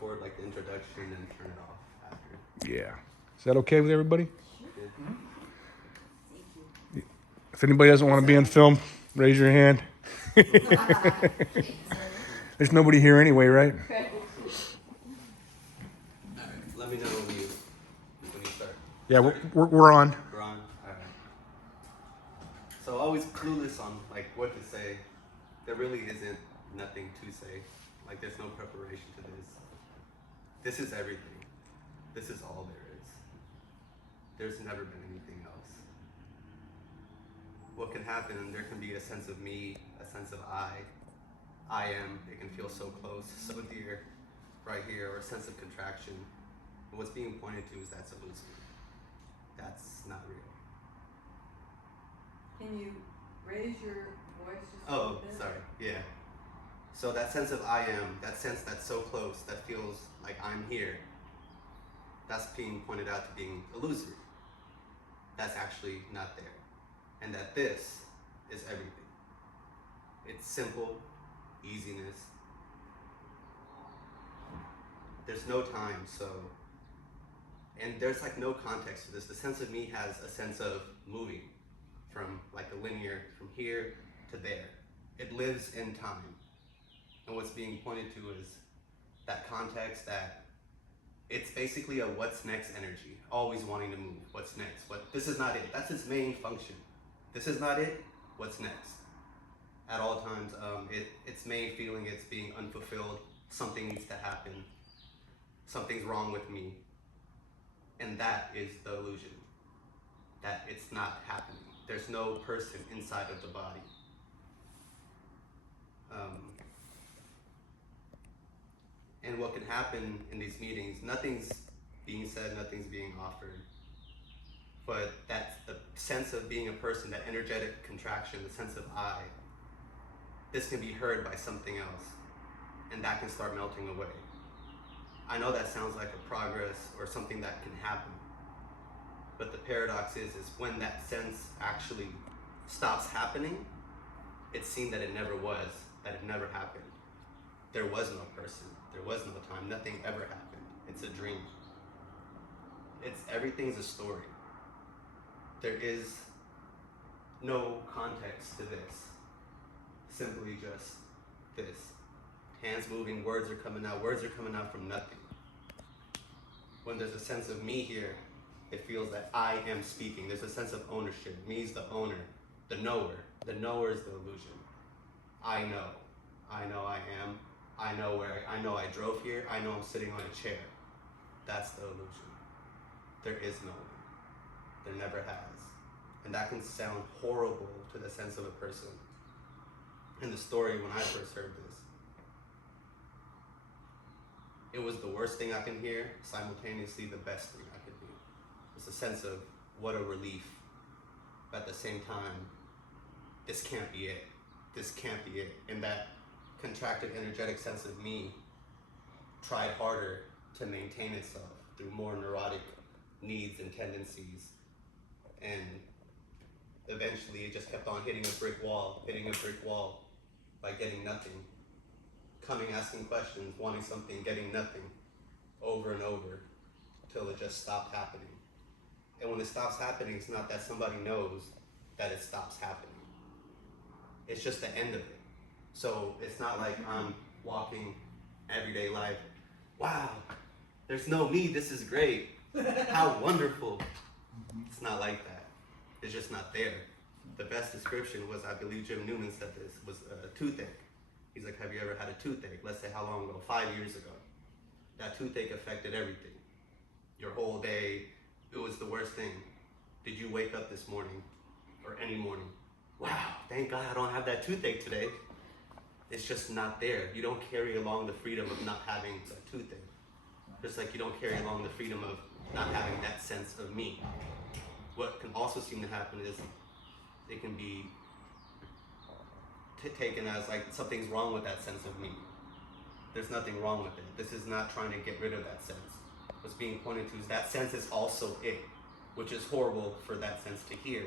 record like the introduction and turn it off after. Yeah. Is that okay with everybody? Yeah. If anybody doesn't want to be on film, raise your hand. There's nobody here anyway, right? Alright, let me know when you start. Yeah, we're on. We're on? Alright. So always clueless on like what to say. There really isn't nothing to say. Like there's no preparation to this. This is everything. This is all there is. There's never been anything else. What can happen, there can be a sense of me, a sense of I am. It can feel so close, so dear, right here, or a sense of contraction. And what's being pointed to is that's illusory. That's not real. Can you raise your voice just a Oh, little bit? sorry, yeah. So that sense of I am, that sense that's so close, that feels like I'm here, that's being pointed out to being illusory. That's actually not there. And that this is everything. It's simple, easiness. There's no time, so, and there's like no context to this. The sense of me has a sense of moving from like a linear, from here to there. It lives in time. And what's being pointed to is that context, that it's basically a what's next energy, always wanting to move. What's next? This is not it. That's its main function. This is not it. What's next? At all times, its main feeling, it's being unfulfilled. Something needs to happen. Something's wrong with me. And that is the illusion. That it's not happening. There's no person inside of the body. And what can happen in these meetings, nothing's being said, nothing's being offered. But that's the sense of being a person, that energetic contraction, the sense of I, this can be heard by something else. And that can start melting away. I know that sounds like a progress or something that can happen. But the paradox is when that sense actually stops happening, it's seen that it never was, that it never happened. There was no person, there was no time, nothing ever happened. It's a dream. Everything's a story. There is no context to this. Simply just this. Hands moving, words are coming out from nothing. When there's a sense of me here, it feels that I am speaking. There's a sense of ownership. Me's the owner, the knower. The knower is the illusion. I know I am. I know I drove here. I know I'm sitting on a chair. That's the illusion. There is no one. There never has. And that can sound horrible to the sense of a person. In the story, when I first heard this, it was the worst thing I can hear, simultaneously the best thing I could do. It's a sense of what a relief. But at the same time, this can't be it. This can't be it. And that contracted energetic sense of me tried harder to maintain itself through more neurotic needs and tendencies. And eventually it just kept on hitting a brick wall by getting nothing. Coming, asking questions, wanting something, getting nothing, over and over, till it just stopped happening. And when it stops happening, it's not that somebody knows that it stops happening. It's just the end of it. So it's not like I'm walking everyday life, wow, there's no me, this is great, how wonderful. It's not like that. It's just not there. The best description was, I believe Jim Newman said this, was a toothache. He's like, have you ever had a toothache? Let's say how long ago? 5 years ago. That toothache affected everything. Your whole day, it was the worst thing. Did you wake up this morning, or any morning? Wow, thank God I don't have that toothache today. It's just not there. You don't carry along the freedom of not having a toothache. Just like you don't carry along the freedom of not having that sense of me. What can also seem to happen is it can be taken as like something's wrong with that sense of me. There's nothing wrong with it. This is not trying to get rid of that sense. What's being pointed to is that sense is also it, which is horrible for that sense to hear.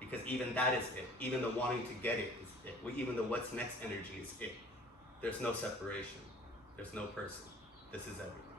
Because even that is it. Even the wanting to get it is it. Even the what's next energy is it. There's no separation. There's no person. This is everything.